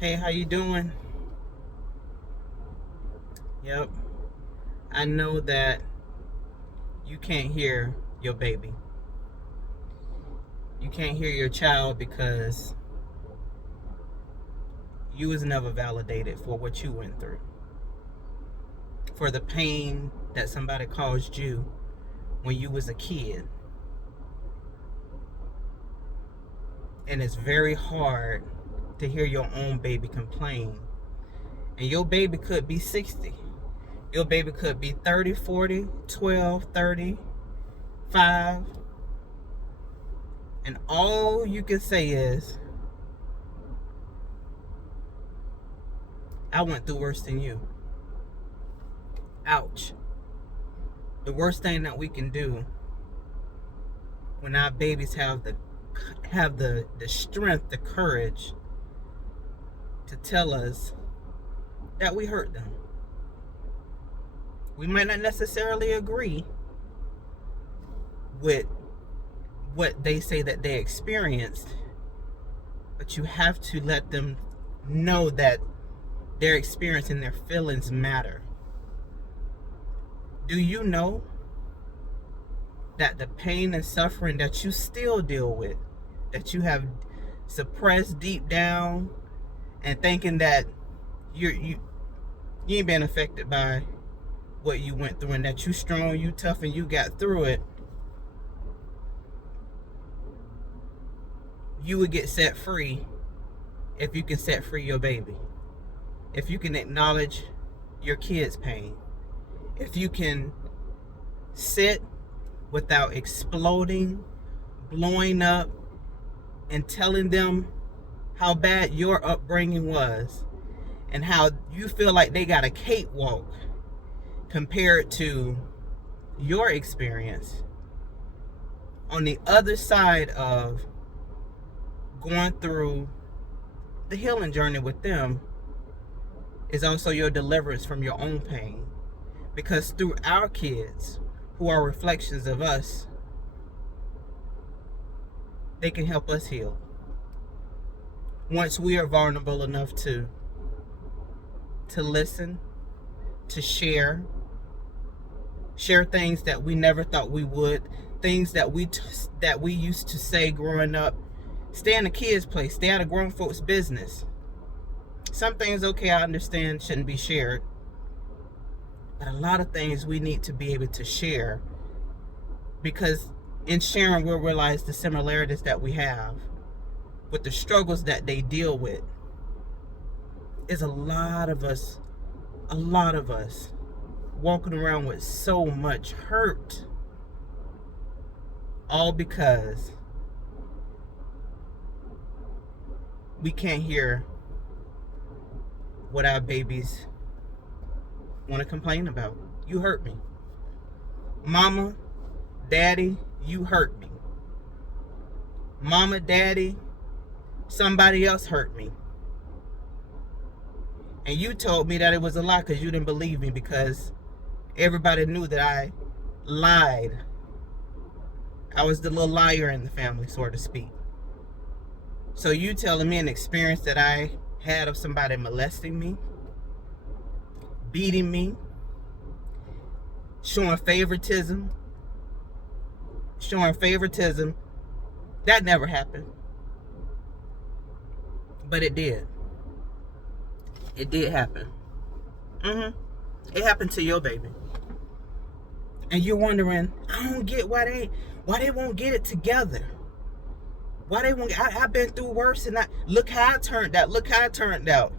Hey, how you doing? Yep. I know that you can't hear your baby. You can't hear your child because you was never validated for what you went through. For the pain that somebody caused you when you was a kid. And it's very hard to hear your own baby complain. And your baby could be 60. Your baby could be 30, 40, 12, 30, 5. And all you can say is, I went through worse than you. Ouch. The worst thing that we can do when our babies have the strength, the courage to tell us that we hurt them. We might not necessarily agree with what they say that they experienced, but you have to let them know that their experience and their feelings matter. Do you know that the pain and suffering that you still deal with, that you have suppressed deep down and thinking that you ain't been affected by what you went through and that you strong, you tough, and you got through it, you would get set free if you can set free your baby. If you can acknowledge your kid's pain. If you can sit without exploding, blowing up, and telling them how bad your upbringing was and how you feel like they got a cakewalk compared to your experience. On the other side of going through the healing journey with them is also your deliverance from your own pain. Because through our kids, who are reflections of us, they can help us heal. Once we are vulnerable enough to listen, to share things that we never thought we would, things that we used to say growing up. Stay in the kids' place, stay out of grown folks' business. Some things, okay, I understand, shouldn't be shared. But a lot of things we need to be able to share, because in sharing we'll realize the similarities that we have with the struggles that they deal with. Is a lot of us walking around with so much hurt, all because we can't hear what our babies want to complain about. You hurt me. Mama, daddy, you hurt me. Mama, daddy, somebody else hurt me. And you told me that it was a lie because you didn't believe me, because everybody knew that I lied. I was the little liar in the family, so to speak. So you telling me an experience that I had of somebody molesting me, beating me, showing favoritism, that never happened. But it did. It did happen. It happened to your baby. And you're wondering, I don't get why they won't get it together. Why they won't? I've been through worse, and look how I turned out.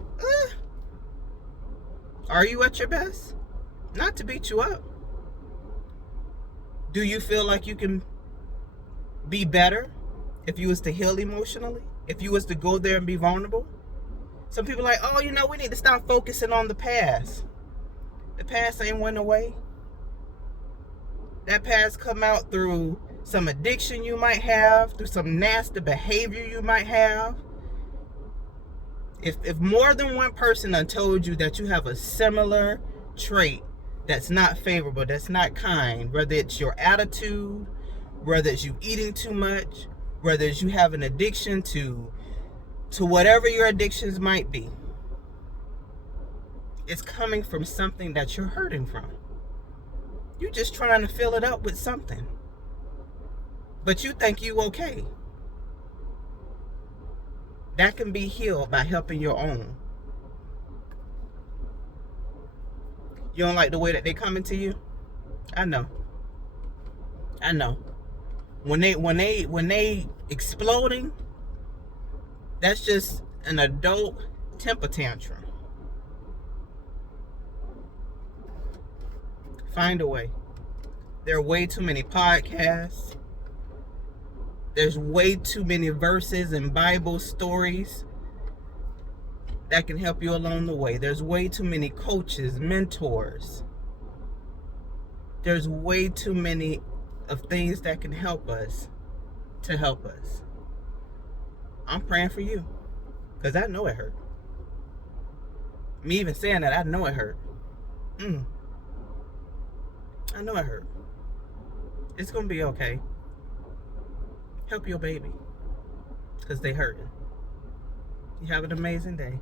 Are you at your best? Not to beat you up. Do you feel like you can be better if you was to heal emotionally? If you was to go there and be vulnerable? Some people are like, oh, we need to stop focusing on the past. The past ain't went away. That past come out through some addiction you might have, through some nasty behavior you might have. If more than one person done told you that you have a similar trait that's not favorable, that's not kind, whether it's your attitude, whether it's you eating too much, whether it's you have an addiction to to whatever your addictions might be, it's coming from something that you're hurting from. You're just trying to fill it up with something. But you think you okay. That can be healed by helping your own. You don't like the way that they coming to you? I know. When they exploding, that's just an adult temper tantrum. Find a way. There are way too many podcasts. There's way too many verses and Bible stories that can help you along the way. There's way too many coaches, mentors. There's way too many of things that can help us to help us. I'm praying for you because I know it hurt. Me even saying that, I know it hurt. I know it hurt. It's going to be okay. Help your baby because they hurting. You have an amazing day.